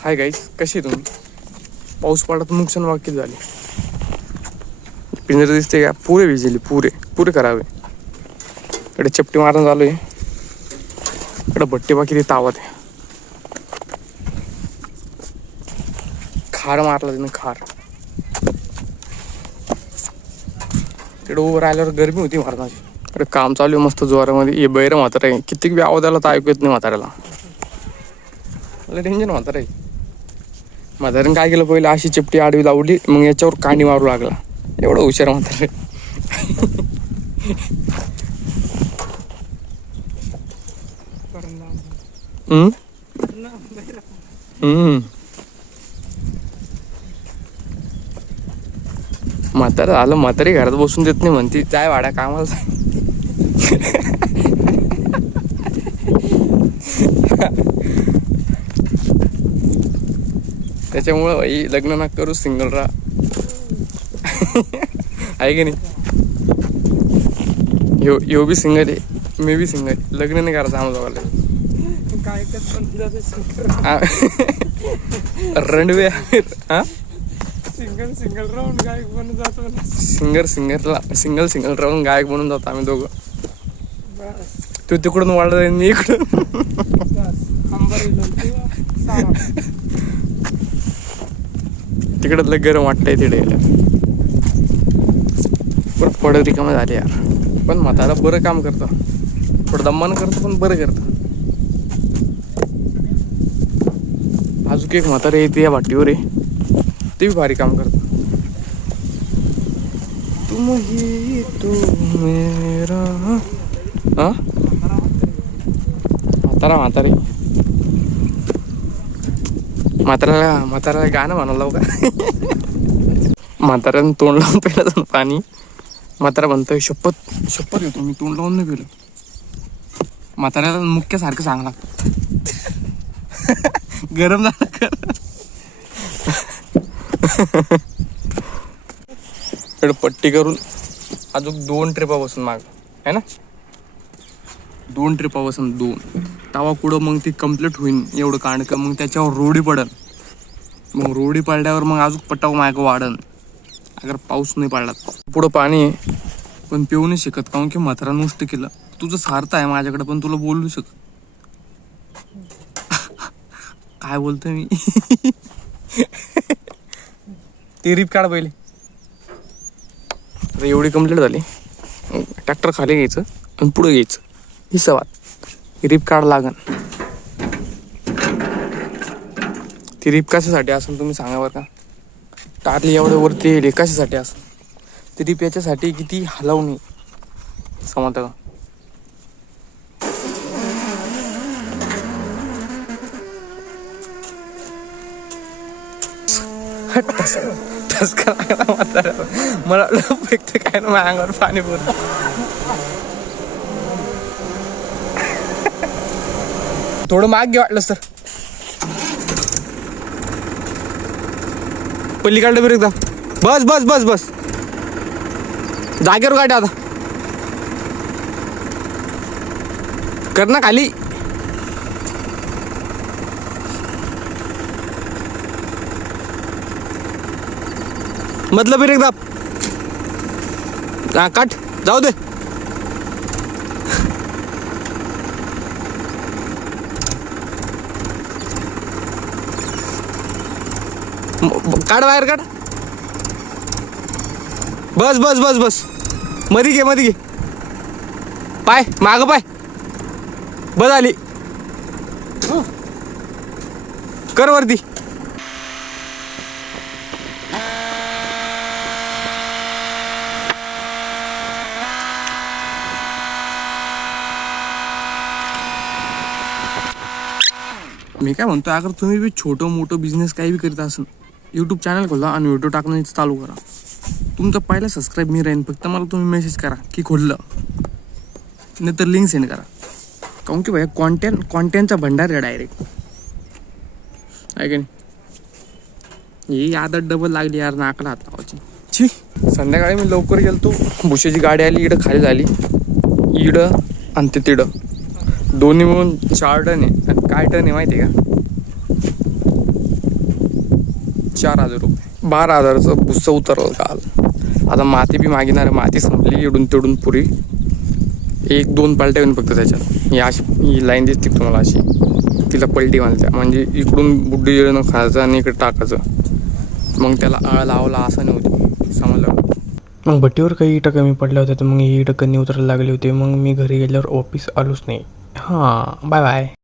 Hi guys, कशी तुम्ही? पाऊस पडला तर नुकसान वाक्य झाले. पिंजरे दिसते का? पुरे भिजले, पुरे करावे. इकडे चपटी मारण चालू आहे. इकडे भट्टी बाकी ते तावत आहे. खार मारला तिने खार. तिकडे उभं राहिल्यावर गरमी होती मारणाची. इकडे काम चालू आहे मस्त जोरामध्ये. हे बैर म्हातारा आहे, कित्येक बी आवाज आला तर ऐकू येत नाही म्हाताऱ्याला. मला टेन्शन म्हातारा आहे. म्हाताऱ्यानं काय केलं, पहिलं अशी चिपटी आडवी लावली, मग याच्यावर कांडी मारू लागला. एवढं हुशार म्हातारे. म्हातारा आलं, म्हातारी घरात बसून देत नाही म्हणती, जाय वाड्या कामाला. त्याच्यामुळं भाई लग्न ना करू, सिंगल राहा. आहे की नाही? यो बी सिंगल आहे, मी बी सिंगल. लग्न नाही करायचं आम्हाला दोघांना. रणवे हा सिंगल राहून गायक बनून जातो. सिंगल राहून गायक बनून जातो आम्ही दोघं. तू तिकडून वाढत, मी इकडून. तिकडं लय गरम वाटतंय तिकडे. पण पडत रिकामं झाले यार. पण म्हातारा बरं काम करतं, थोडं दम्मानं करतं पण बरं करतं. अजून एक म्हातारे येते या भाटीवर आहे, ते बी भारी काम करतं. तुम ही तो मेरा हा म्हातारे म्हाताऱ्याला गाणं म्हणावं का? म्हाताऱ्यानं तोंड लावून पिलं पाणी. म्हातारा म्हणतोय शपथ घेतो मी तोंड लावून नाही पिलं. म्हाताऱ्याला मुख्यासारखं सांग लागतं. गरम झालं कर. इकडे पट्टी करून अजून 2 ट्रिपा बसून माग आहे ना. 2 ट्रिपा बसून 2 तवा कुठं मग ती कम्प्लीट होईन. एवढं कांडकं मग त्याच्यावर रोडी पडन. मग रोडी पडल्यावर मग अजून पटाव मागं वाढन. अगर पाऊस नाही पडला पुढं पाणी आहे, पण पिऊ नाही शकत काहून की म्हातारा नष्ट केलं. तुझं सार्थ आहे माझ्याकडे, पण तुला बोलू शकत. काय बोलतोय मी? ती रिप काढ पहिले. आता एवढी कम्प्लीट झाली, ट्रॅक्टर खाली घ्यायचं आणि पुढं घ्यायचं. ही सवात रिप काढ लागन. ती रिप कशासाठी असेल तुम्ही सांगा बरं का? टारली एवढं वरती येईल कशासाठी असेल? ती रिप याच्यासाठी की ती हलवणी समजतं का? ठसका लागला म्हाताऱ्याला. मला फेकते काय ना माझ्या अंगावर पाणी पडतं. थोडं माग घे वाटलंस तर. पलीकडलं बरं एकदा. बस जागेवर गाडी आता कर ना खाली. मतलब फिर एकदा काट जाऊ दे. काढ बाहेर काढ. बस मध्ये घे पाय माग पाय. बस आली कर वरती. मी काय म्हणतो, अगर तुम्ही बी छोटं मोठं बिझनेस काही बी करीत असेल, यूट्यूब चॅनल खोला आणि व्हिडिओ टाकणं चालू करा. तुमचा पहिला सबस्क्राईब मी राहीन. फक्त मला तुम्ही मेसेज करा की खोललं, नाही तर लिंक सेंड करा. काहून की भैया कॉन्टेंटचा भंडार आहे डायरेक्ट, आहे की नाही? ही आदत डबल लागली यार नाकाला हात लावायची. छी. संध्याकाळी मी लवकर गेलतो, भुशेची गाडी आली इकडं खाली झाली. इडं आणि ते तिडं दोन्ही मिळून 4 टन आहे. आणि काय टन आहे माहिती आहे का? 4,000 रुपये. 12,000चं भुस्सं उतरलं काल. आता माती बी मागणार, माती संपली इडून तिडून पुरी. 1-2 पलट्या येऊन फक्त त्याच्यात. ही लाईन दिसते तुम्हाला अशी, तिला पलटी मारल्या म्हणजे इकडून बुड्डी जेवण खायचं आणि इकडे टाकायचं. मग त्याला आळ लावला असं नव्हती, समजलं. मग भट्टीवर काही इटं कमी पडल्या होत्या तर मग ही इटं कमी उतरायला लागली होती. मग मी घरी गेल्यावर ऑफिस आलोच नाही. हां, बाय बाय.